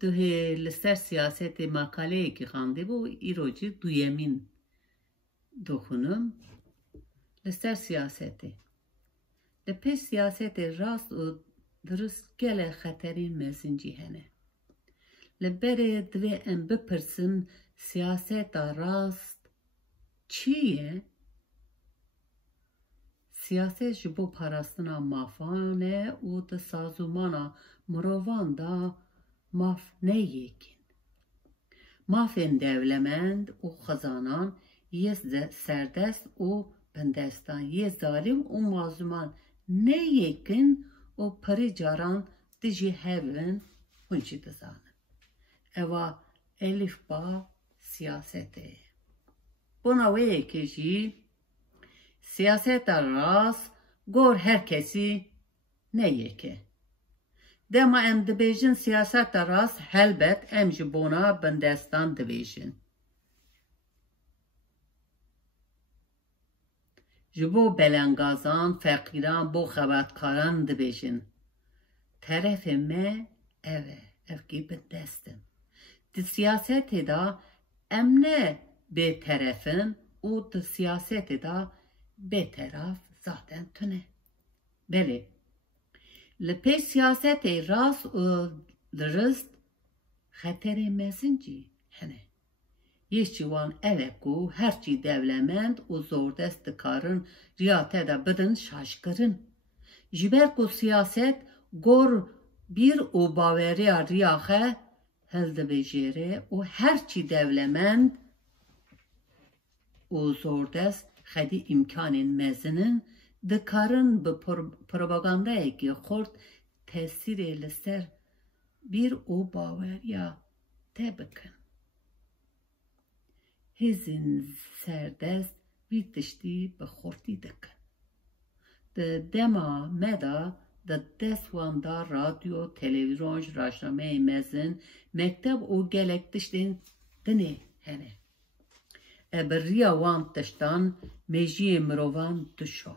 دوه لسر سیاست مقاله که خانده بو ایروجی دویمین دخونم لسر سیاسته لپی سیاست راست و درست گله خطرین مزنجی هنه لبره دوی ام بپرسن سیاست راست چیه؟ سیاست جبو پاراستنا مافانه و ده سازومانا مروان دا ماف نیکین. مافین دولمند و خزانان یه سردست و بندستان یه ظالم و مازومان نیکین و پری جاران دیجی هبن هنچی دزانن. اوا الف با سیاسته. بناوی کشی سیاست راست گور هر کسی نیکه. دما ام دبیجن سیاست راست هلبت ام جبونا بندستان دبیجن. جبو بلنگازان فقیران بو خباتکاران دبیجن. طرف ما افکی بندستم. دی سیاست دا ام نه به طرفن و دی سیاست دا به طرف zaten tüne. Beli. Lepe siyaset ras u dırıst xateri mezinci hene. Yeşçivan eveku herçi devlement u zordest dikarın riyate da bidin şaşkırın. Jiber ku siyaset gor bir u baveriya riyaxe helde bejere u herçi devlement u zordest خدی امکان مزنن دکارن به پروپاگاندایی که خورد تاثیر لسر بیر او باور یا تبکن. هزین سردست ویتشتی به خوردی دکن. ده دما مدا ده دستواندا رادیو تلویزیون راشنامه مزن مکتب او گلکتشتین دنه هنه. ابریا وان تشتان مجی مروان دشو.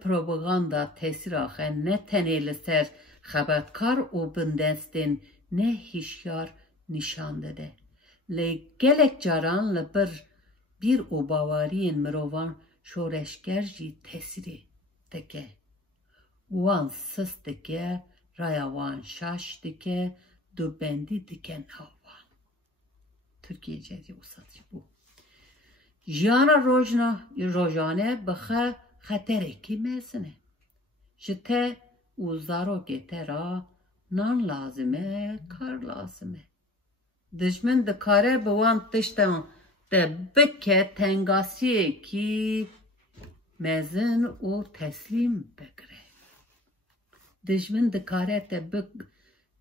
پروپاگاندا تاثیر آخه نه تنیل سر خبرکار و بندستین نه هیشیار نشان داده. لی گلک جاران لبر بیر او باوارین مروان شورشگرجی تاثیری دکه. وان سس دکه رaya وان شاش دکه دو بندی دکه ناو. Türkiye cezi usatıcı bu. Jana rojane bxe xatereki mesine. Jite uzaro getera nan lazime, kar lazime. Düşman de kare bewan tişten de beke tengasiye ki mezin o teslim bekre. Düşman de kare de bek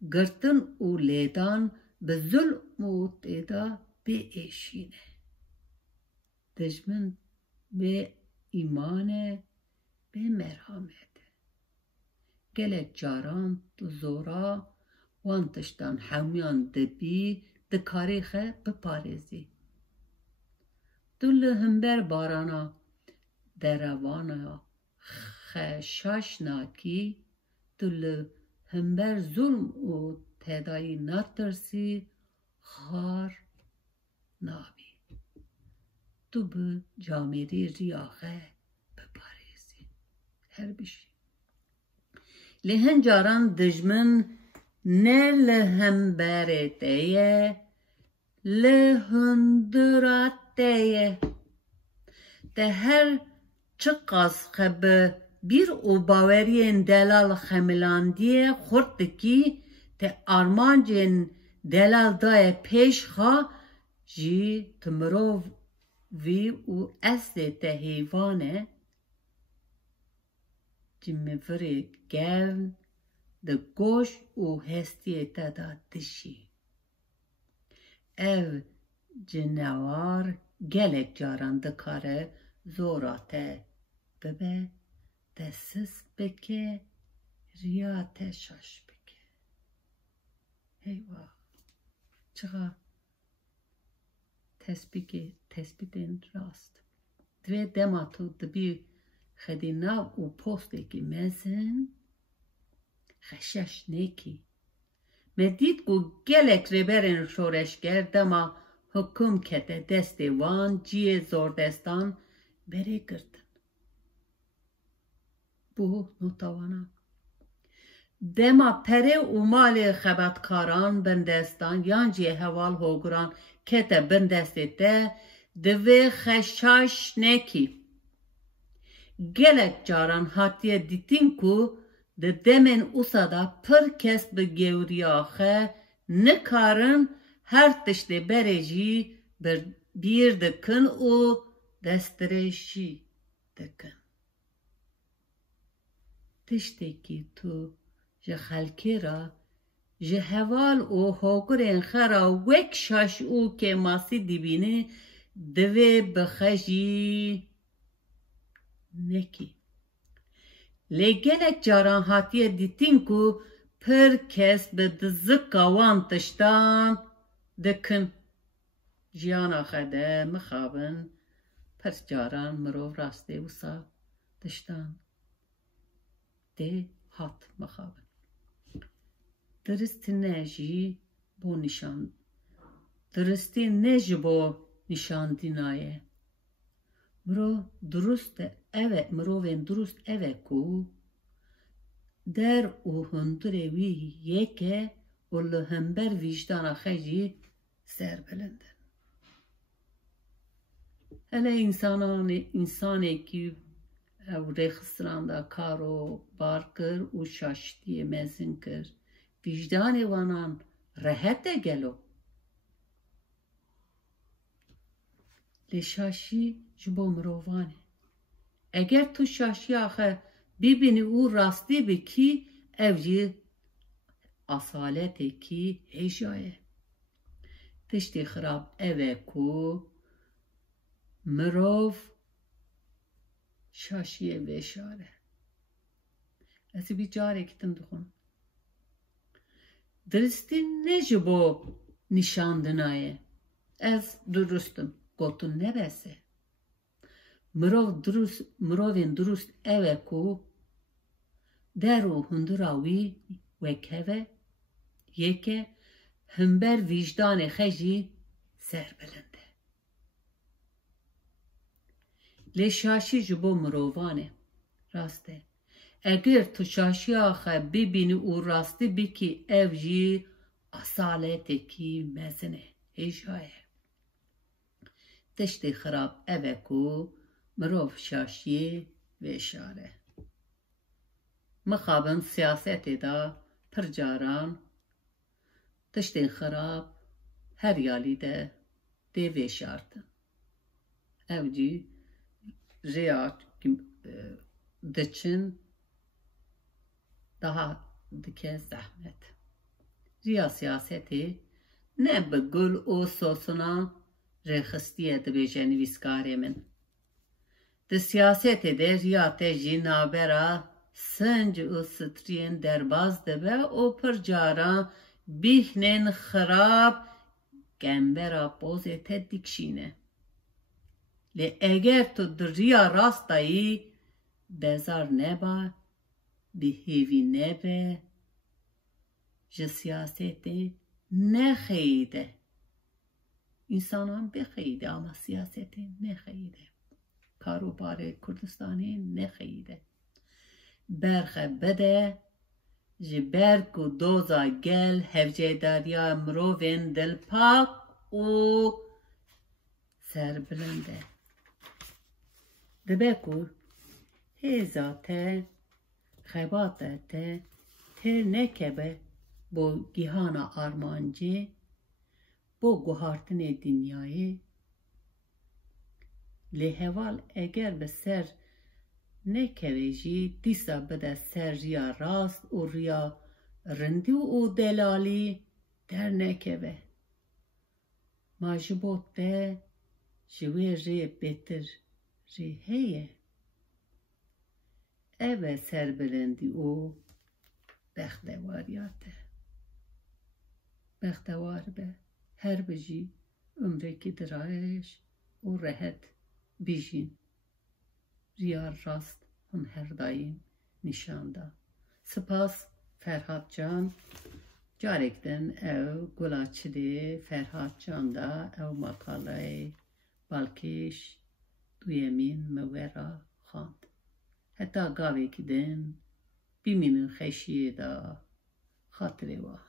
gırtın u ledan به ظلم و تعدا به اشینه دشمن به ایمان به مرحمت گلک جاران تو زورا وانتشتان حمیان دبی دکاریخه بپارزی دل همبر بارانا دروانا خشاش ناکی دل همبر ظلم و تدایی نترسی خار نابی تو به جامعه ریاخه بپاریزی هر بشی لهن جاران دجمن نه لهم برتیه لهن دراتیه ده هر چقاس خبه bir o baveriyen delal xemilandiye xortdaki te armancên delal daye pêş xa jî ti mirov vî û eslê te heyvane cimêvirê gevn di goş û hestiyê te da dişî. Ev cinewar gelek caran dikare zora te bibe te sis bike riya te şaş bike. Eyvah. Çığa tespitin rast. Dve dematu dibi xedinav u posteki mezin خشش نیکی. مدید گو گلک ریبرین شورشگر دما حکم کته دست وان جی زوردستان بره گردن. بو نوتاوانا. دما پره و مال خبتکاران بندستان یان جی حوال هوگران کته بندسته ده دوی خشش نیکی. گلک جاران هاتیه دیتین کو ده demen usada pır kes bi gewriyaxe nikarin her tiştê berê jî bir dikin û destirêjî dikin. Tiştekî tu ji xelkê ra ji heval û hogirên xwe ra wek şaş û kêmasî dibînî divê bi xwe jî nekî. Lê gelek caran hatiye dîtin ku pir kes bi dizika wan tiştan dikin. Jiyana xwe de mixabin pir caran mirov rastê wisa tiştan dê hat mixabin. Diristî ne jî bo nîşan. Diristî ne ji bo nîşandînaye. Mirov durust evet, mirovên durust evet ku der û hundirê wî yeke û li hember vîjdana xwe jî serbilindin. Hele insanekî ew rêxistiran da kar û bar kir û şaştiyê mezin kir, vîjdanê wanan rehet e gelo. Lê şaşî ji bo mirovan e. Eger tu şaşiya xwe bibînî û rastî bikî, ev jî asaletekî hêja ye. Tiştê xirab ev e ku mirov şaşiyê vêşare. Ez ê bir carekî tim dixwim. Diristî ne ji bo nîşandina ye. Ez durustim. Gotun nebese. Mirovên durust ev e ku der û hundira wî wekheve yeke hember vîjdanê xwe jî serbilind e. Lê şaşî ji bo mirovan e. Rast e. Eger tu şaşiya xwe bibînî û rastî bikî, ev jî asaletekî mezin e. Hêja ye. Tiştê xirab ev e ku mirov şaşiyê vêşare. Mixabin siyasetê da pir caran tiştên xirab her yalî de dê vêşartin. Ew cî rêya diçin daha dike zehmet. Rêya siyasetê ne bi gul û sosuna rêxistiye dibêje nivîskarê min. Di siyasetê de rêya te jî navbera sinc û striyên derbas dibe û pir caran bîhnên xirab gembera pozê te dikşîne. Lê eger tu di rêya rasta yî bezar neba, bihêvî nebe, ji siyasetê nexeyîde. İnsanan bixeyîde ama siyasetê nexeyîde. Karobarê Kurdistanê nexeyîde. Berxe bide ji ber ku doza gel hevcêdariya mirovên dilpak û serbilind e. Dibe ku hêza te, xebata te têr nekebe bo gihana armancê, bo guhartinê dinyayê. Lê heval eger bi ser nekeve jî dîsa bide ser rêya rast û rêya rindî û delalî dernekeve. Ma ji bo te ji wê rê bêtir rê heye. Ev e serbilindî û bextewariya te. Bextewar be her bijî ömrekî dirêj û rehet bijîn. Rêya rast hûn her daîm nîşan da. Spas Ferhat Can carekten ev gulaçdı Ferhat Can'da ev makale balkiş duyemin mevera khand. Hatta gavekiden biminin xeşiye da hatırı var.